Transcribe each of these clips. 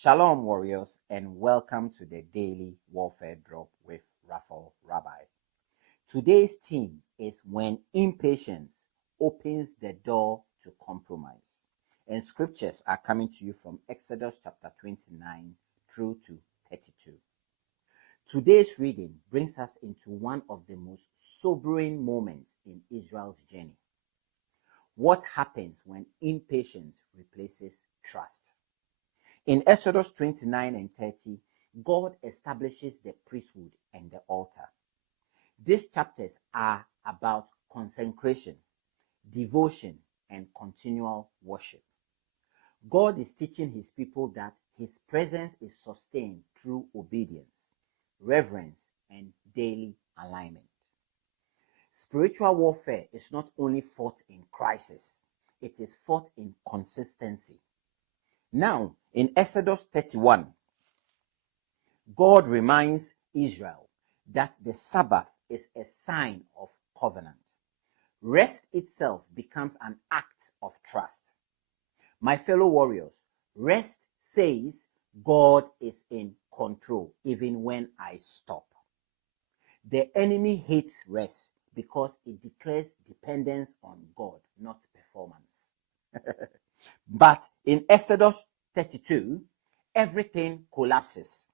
Shalom, warriors, and welcome to the Daily Warfare Drop with Raphael, Rabbi. Today's theme is when impatience opens the door to compromise. And scriptures are coming to you from Exodus chapter 29 through to 32. Today's reading brings us into one of the most sobering moments in Israel's journey. What happens when impatience replaces trust? In Exodus 29 and 30, God establishes the priesthood and the altar. These chapters are about consecration, devotion, and continual worship. God is teaching his people that his presence is sustained through obedience, reverence, and daily alignment. Spiritual warfare is not only fought in crisis, it is fought in consistency. Now, in Exodus 31, God reminds Israel that the Sabbath is a sign of covenant. Rest itself becomes an act of trust. My fellow warriors, rest says God is in control even when I stop. The enemy hates rest because it declares dependence on God, not performance. But in Exodus 32, everything collapses.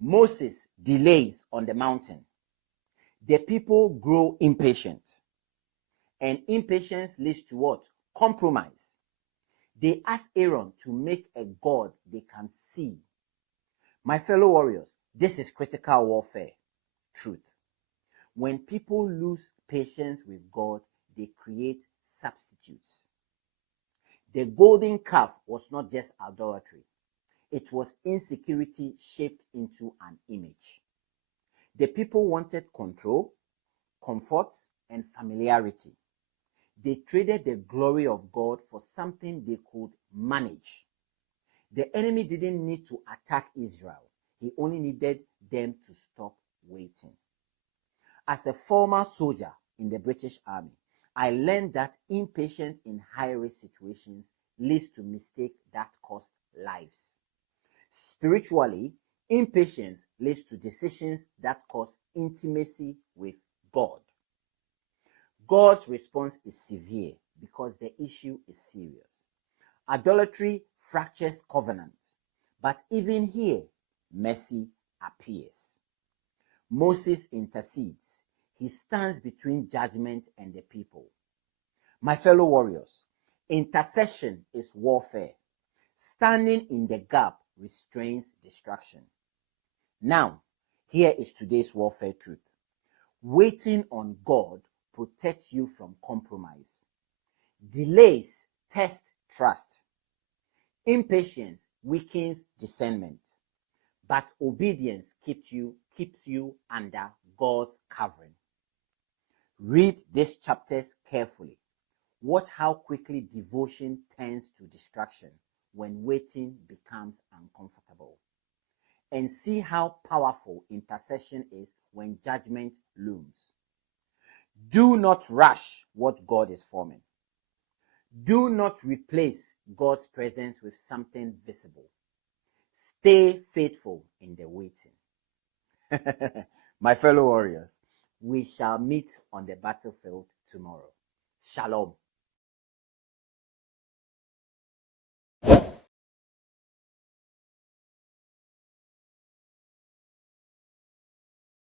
Moses delays on the mountain. The people grow impatient. And impatience leads to what? Compromise. They ask Aaron to make a god they can see. My fellow warriors, this is critical warfare. Truth. When people lose patience with God, they create substitutes. The golden calf was not just idolatry. It was insecurity shaped into an image. The people wanted control, comfort, and familiarity. They traded the glory of God for something they could manage. The enemy didn't need to attack Israel. He only needed them to stop waiting. As a former soldier in the British Army, I learned that impatience in high-risk situations leads to mistakes that cost lives. Spiritually, impatience leads to decisions that cause intimacy with God. God's response is severe because the issue is serious. Idolatry fractures covenant, but even here, mercy appears. Moses intercedes. He stands between judgment and the people. My fellow warriors, intercession is warfare. Standing in the gap restrains destruction. Now, here is today's warfare truth. Waiting on God protects you from compromise. Delays test trust. Impatience weakens discernment. But obedience keeps you under God's covering. Read these chapters carefully. Watch how quickly devotion turns to distraction when waiting becomes uncomfortable. And see how powerful intercession is when judgment looms. Do not rush what God is forming. Do not replace God's presence with something visible. Stay faithful in the waiting. My fellow warriors, we shall meet on the battlefield tomorrow. Shalom.